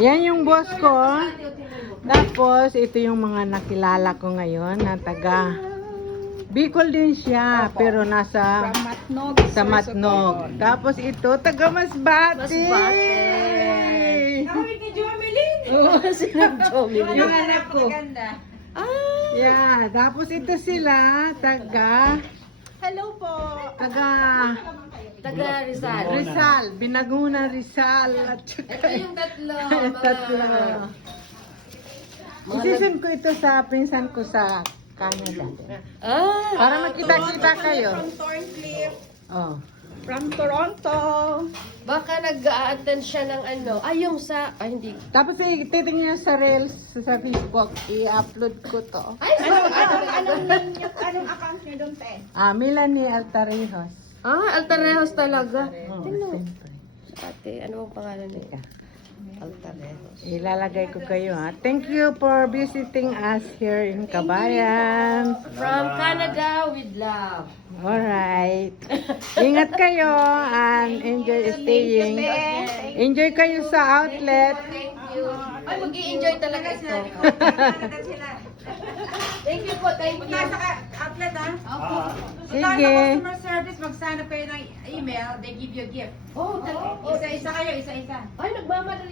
Yan yung boss ko. Tapos, ito yung mga nakilala ko ngayon na taga Bicol din siya, pero nasa Matnog. sa Matnog. Tapos ito, taga Masbate. Nakawit ni Jomelyn. Oo, sila Jomelyn. Yung anak ko. Ah, Yeah, tapos ito sila, taga hello po. Taga Rizal. Rizal, Binaguna Rizal. At saka, Ito yung tatlo. tatlo. Isisend ko ito sa pinsan ko sa Canada. Ah, Para makita-kita kayo. From Thorncliffe. Oh. From Toronto. baka nag-a-attend siya ng ano. Ay, yung sa... Ay, hindi. Tapos titingnan niyo sa Reels sa Facebook, i-upload ko to. Ay, Anong name niyo? Anong account niyo doon, te? Melanie Altarejos. Altarejos talaga. Oh, Tingnan. siyempre. Ate, ano ang pangalan niya? Altarejos. Ilalagay ko kayo ha. Thank you for visiting us here in Kabayan. From Canada with love. Alright. Ingat kayo and enjoy staying. Enjoy kayo sa outlet. Thank you. Ay, mag-i-enjoy talaga ito. Thank you po, thank you. Outlet, ha? Sige. Customer service, mag-sign up kayo ng email, they give you a gift. Oh, talaga. Isa-isa kayo, isa-isa. Ay, nagmamadali.